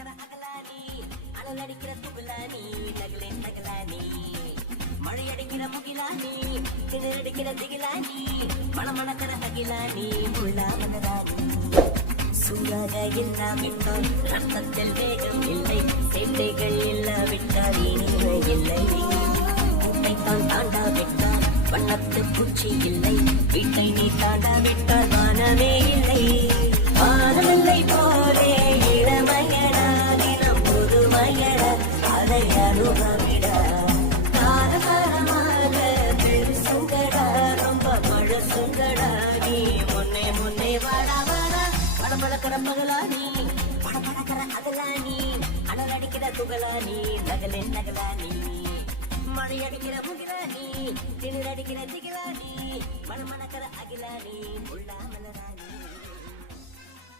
மணமணக்கிற அகலானி அனல் அடிக்கிற துகுலானி நகலே நகலானி மழை அடிக்கிற முகிலானி திணறடிக்கிற திகிலானி மணமணக்கிற அகிலானி முள்ளாமலானி சூடாக இல்லாவிட்டால் ரத்தத்தில் வேகம் இல்லை சேட்டைகள் இல்லாவிட்டால் இனிமை இல்லை உன்னைத்தான் தாண்டாவிட்டால் வண்ணத்து பூச்சி இல்லை வீட்டை நீ தாண்டாவிட்டால் வானமே இல்லை வானமில்லை போலே இளமையடா தினம் புதுமையடா அதை அனுபவிட காரகாரமாக பெருசுங்கடா ரொம்ப பழசுங்கடா நீ முன்னே முன்னே வாடா வாடா படபடக்கிற பகலானி படபடக்கிற அகலானி அனல் அடிக்கிற துகலானி நகலே நகலானி மழை அடிக்கிற முகிலானி திணறடிக்கிற திகிலானி மணமணக்கிற அகிலானி உள்ளாமலரா